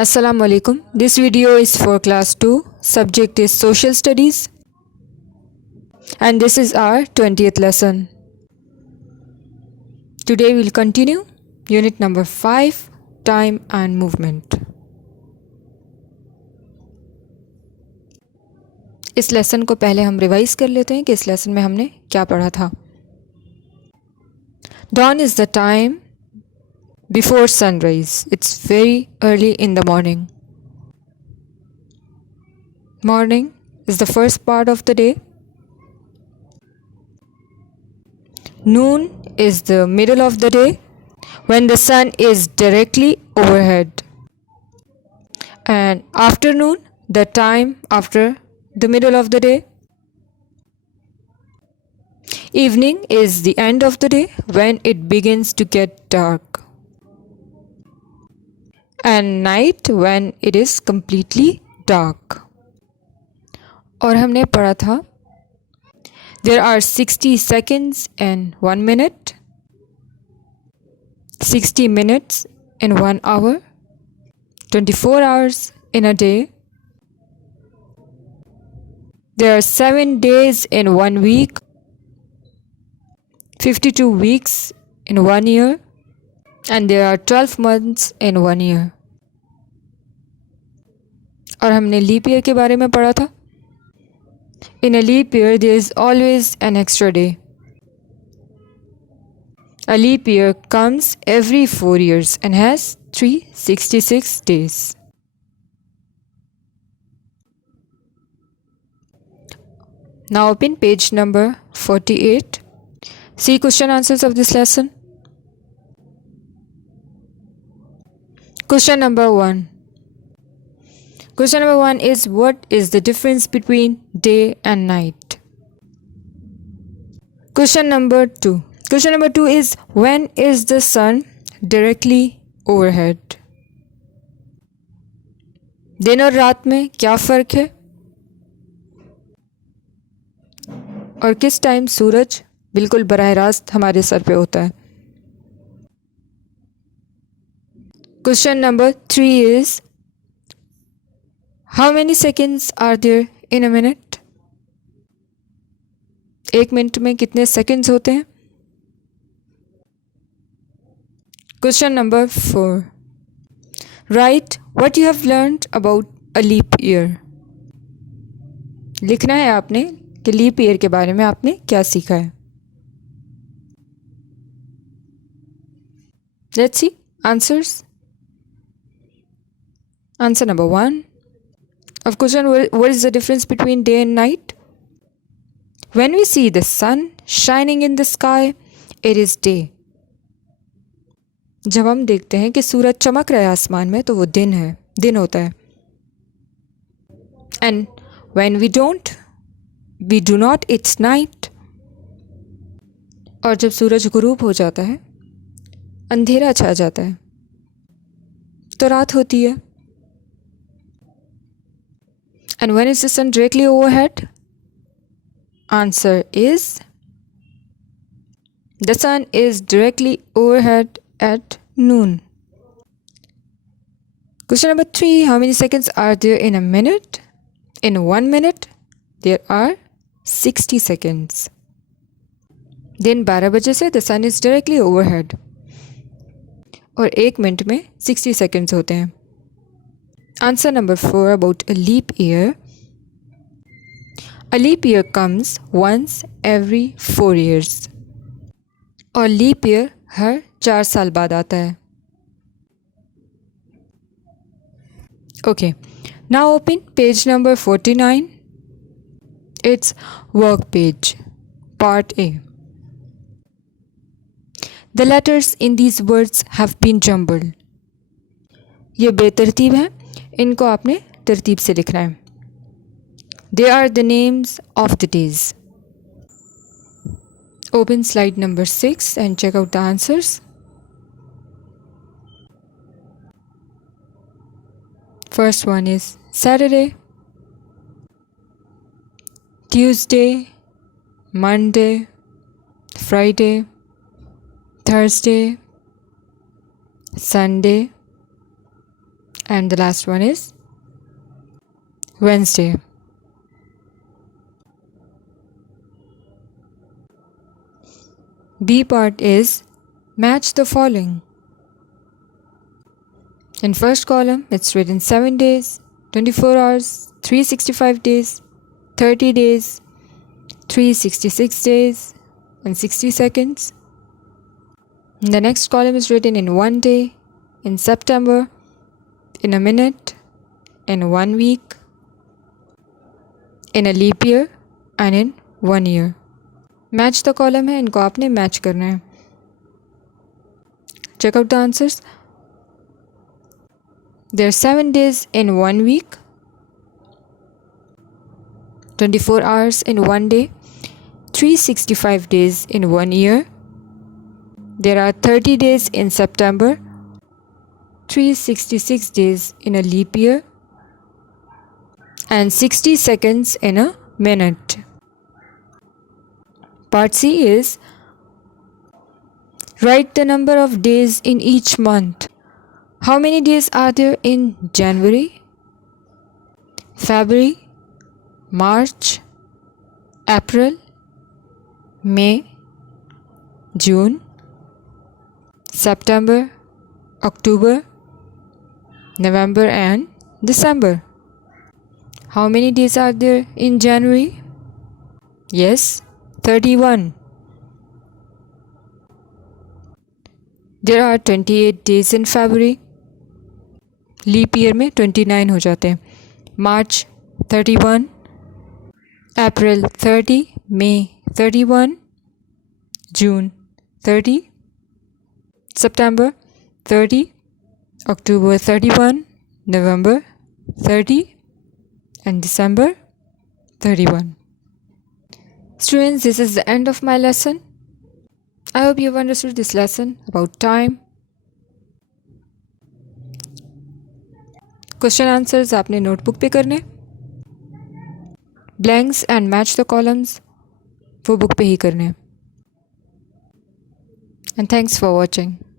Assalamu alaikum. This video is for class 2. Subject is social studies. And this is our 20th lesson. Today we'll continue unit number 5, time and movement. इस lesson को पहले हम revise कर लेते हैं कि इस लेसन में हमने क्या पढ़ा था. Dawn is the time before sunrise. It's very early in the morning. Morning is the first part of the day. Noon is the middle of the day when the sun is directly overhead. And afternoon, the time after the middle of the day. Evening is the end of the day when it begins to get dark. And night when it is completely dark. और हमने पढ़ा था there are 60 seconds in 1 minute, 60 minutes in 1 hour, 24 hours in a day. There are 7 days in 1 week, 52 weeks in 1 year, and there are 12 months in 1 year. और हमने leap year के बारे में पढ़ा था. In a leap year, there is always an extra day. A leap year comes every 4 years and has 366 days. Now open page number 48. See question answers of this lesson. Question number 1. Question number 1 is what is the difference between day and night? Question number 2. Question number 2 is when is the sun directly overhead? दिन और रात में क्या फ़र्क है? और किस time सूरज बिल्कुल बराह रास्त हमारे सर पे होता है? Question number 3 is how many seconds are there in a minute? एक मिनट में कितने सेकंड्स होते हैं? Question number 4. Write what you have learned about a leap year. लिखना है आपने कि लीप ईयर के बारे में आपने क्या सीखा है. Let's see answers. Answer number 1. Of question, what is the difference between day and night? When we see the sun shining in the sky, it is day. जब हम देखते हैं कि सूरज चमक रहा है आसमान में तो वो दिन है, दिन होता है. And when we do not, it's night. और जब सूरज गुरूब हो जाता है, अंधेरा छा जाता है, तो रात होती है. And when is the sun directly overhead? Answer is the sun is directly overhead at noon. Question number 3. How many seconds are there in a minute? In 1 minute, there are 60 seconds. दिन 12 बजे से the sun is directly overhead. और 1 minute में 60 seconds होते हैं. Answer number 4 about a leap year. A leap year comes once every 4 years. और leap year हर 4 साल बाद आता है. Okay. Now open page number 49. It's work page. Part A. The letters in these words have been jumbled. ये बेतरतीब है. इनको आपने तरतीब से लिखना है. They are the names of the days. Open slide number 6 and check out the answers. First one is Saturday, Tuesday, Monday, Friday, Thursday, Sunday, and the last one is Wednesday. B part is match the following. In first column, it's written 7 days, 24 hours, 365 days, 30 days, 366 days, and 60 seconds. In the next column is written in 1 day, in September, in a minute, in 1 week, in a leap year, and in 1 year. Match the column है, इनको आपने match करना है. Check out the answers. There are 7 days in 1 week, 24 hours in 1 day, 365 days in 1 year. There are 30 days in September, 366 days in a leap year, and 60 seconds in a minute. Part C is write the number of days in each month. How many days are there in January, February, March, April, May, June, September, October, November, and December? How many days are there in January? Yes, 31. There are 28 days in February. Leap year में 29 हो जाते हैं. March 31, April 30, May 31, June 30, September 30, October 31, November 30, and December 31. Students, this is the end of my lesson. I hope you've understood this lesson about time. Question answers आपने notebook पे करने. Blanks and match the columns वो book पे ही करने. And thanks for watching.